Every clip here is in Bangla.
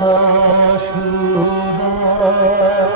বাতাস উদাস,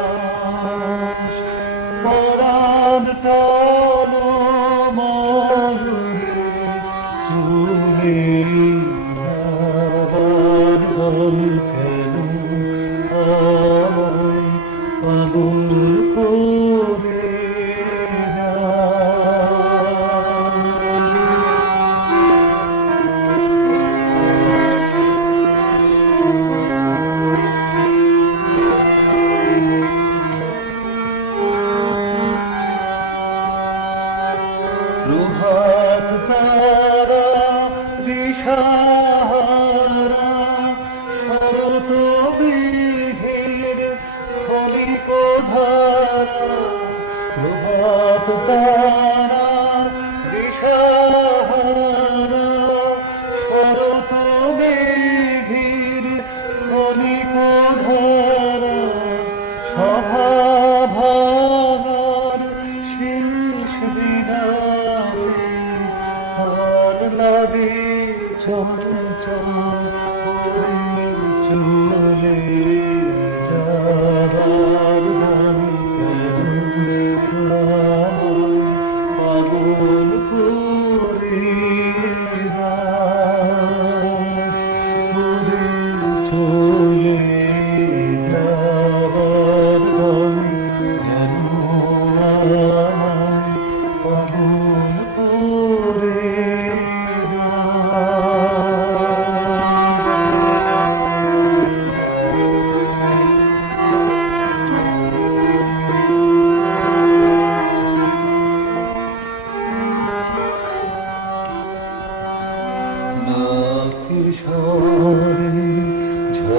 ধারা প্রভাত তারা দিশাহারা শরত মেঘের ধারা সভা আর লাগে চঞ্চল চলে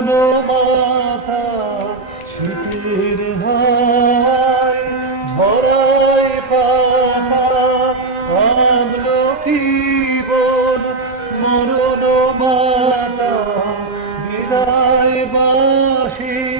মরণ মাতা শির হায় ধরাই কি আমলকিবন মরণ মাতা বিদায় বাসির